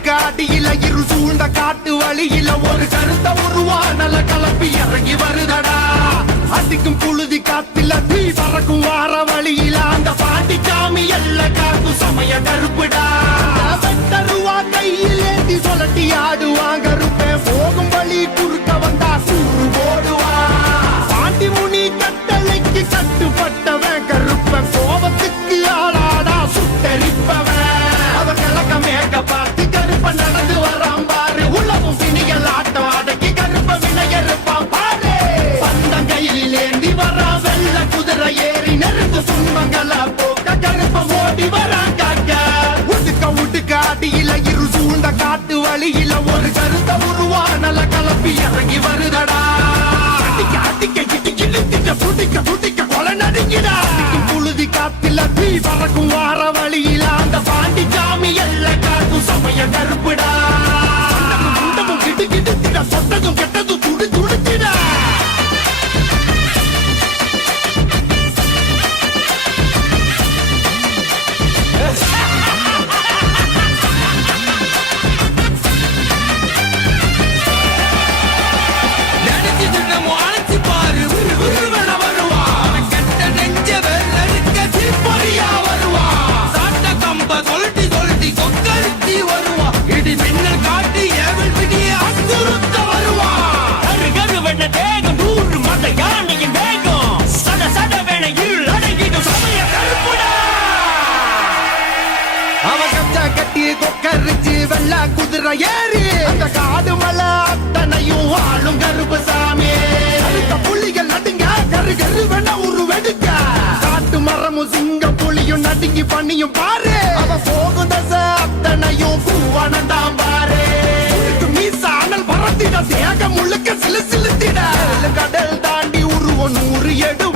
காட்டியில இரு சூழ்ந்த காட்டு வழியில ஒரு கருத்த உருவானல கலப்பி இறங்கி வருதடா அடிக்கும் புழுதி காத்தில தீ பறக்கும் வார வழியில அந்த பாண்டி சாமி எல்ல காக்கும் சமய கருப்புடா தருவா கையில் ஏந்தி சொல்லட்டி ஆடுவாங்க கருப்பேன் போகும் வழி குறுக்க வந்தா சூறு போடுவா பாண்டி முனி கட்டளைக்கு கட்டுப்பட்டவன் கருப்பன் கோபத்துக்கு ஆளாடா சுட்டரிப்பவன் அவன் கிழக்க மேக பார்த்து கருப்ப நடந்து வரான் பாரு உலகம் பிணிகள் ஆட்டம் அடக்கி கருப்ப வினையறுப்பான் பாரு பந்தம் கையில் ஏந்தி வரா வெள்ள குதிரை ஏறி நெருங்கு துன்பங்கள போக்க கருப்ப ஓடி வரான் காக்க உடுக்க அடியில இரு சூழ்ந்த காட்டு வழியில ஒரு கருத்த உருவானல கலப்பி இறங்கி வருதடா அடிக்க அடிக்க இடிக்க இழுத்திட்ட துடிக்க துடிக்க கொலை நடுங்கிடா புழுதி காத்தில தீ பறக்கும் வார வழியில அந்த பாண்டி சாமி எல்ல காக்கும் சமய கருப்புடா குண்டமும் கிட்டு கிட்டுத்திட சொட்டதும் கெட்டதும் துடி துடித்திடா கொக்கரிச்சு வெள்ள குதிரை ஏறி அந்த காடு மலை அத்தனையும் ஆளும் கருப்பு சாமி அடுத்த புலிகள் நடுங்க கரு கரு வேணா உருவெடுக்க காட்டு மரமும் சிங்க புலியும் நடுங்கி பண்ணியும் பாரு அவ போகும் தசை அத்தனையும் பூவானந்தான் பாரு மீச அனல் பறத்திட தேகம் முழுக்க சிலு சிலுத்திட கடல் தாண்டி உருவம் 100 எடு